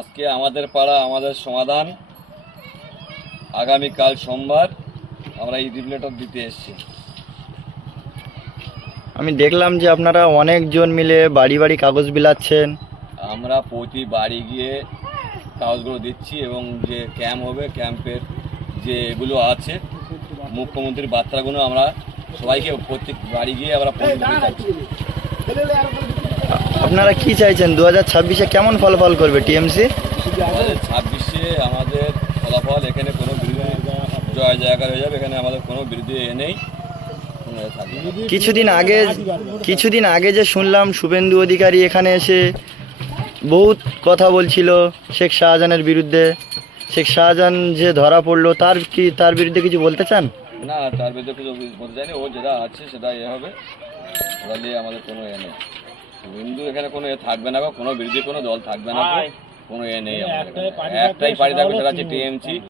আজকে আমাদের পাড়া আমাদের সমাধান। আগামীকাল সোমবার আমরা এই রিপ্লেটর দিতে এসেছি। আমি দেখলাম যে আপনারা অনেকজন মিলে বাড়ি বাড়ি কাগজ বিলাচ্ছেন। আমরা প্রতি বাড়ি গিয়ে কাগজগুলো দিচ্ছি এবং যে ক্যাম্প হবে ক্যাম্পের যে এগুলো আছে মুখ্যমন্ত্রীর বার্তাগুলো আমরা সবাইকে প্রত্যেক বাড়ি গিয়ে আমরা পৌঁছে দিচ্ছি। আপনারা কি চাইছেন 2026-এ কেমন ফলাফল করবে টিএমসি? 2026-এ আমাদের ফলাফল এখানে কোনো বিরোধী জয় জায়গা হয়ে যাবে। এখানে আমাদের কোনো বিরোধী নেই। কিছুদিন আগে যে শুনলাম শুভেন্দু অধিকারী এখানে এসে বহুত কথা বলছিল শেখ শাহজাহানের বিরুদ্ধে। শেখ শাহজাহান যে ধরা পড়লো তার বিরুদ্ধে কিছু বলতে চান? না, তার বিরুদ্ধে কিছু বলতে চাইনি। ও যেটা আছে সেটা হবে, ওটা নিয়ে আমাদের কোনো নেই। হিন্দু এখানে কোনো থাকবে না, কোনো বিরোধী কোনো দল থাকবে না, কোনো নেই। একটাই পার্টি থাকবে, সেটা হচ্ছে টিএমসি।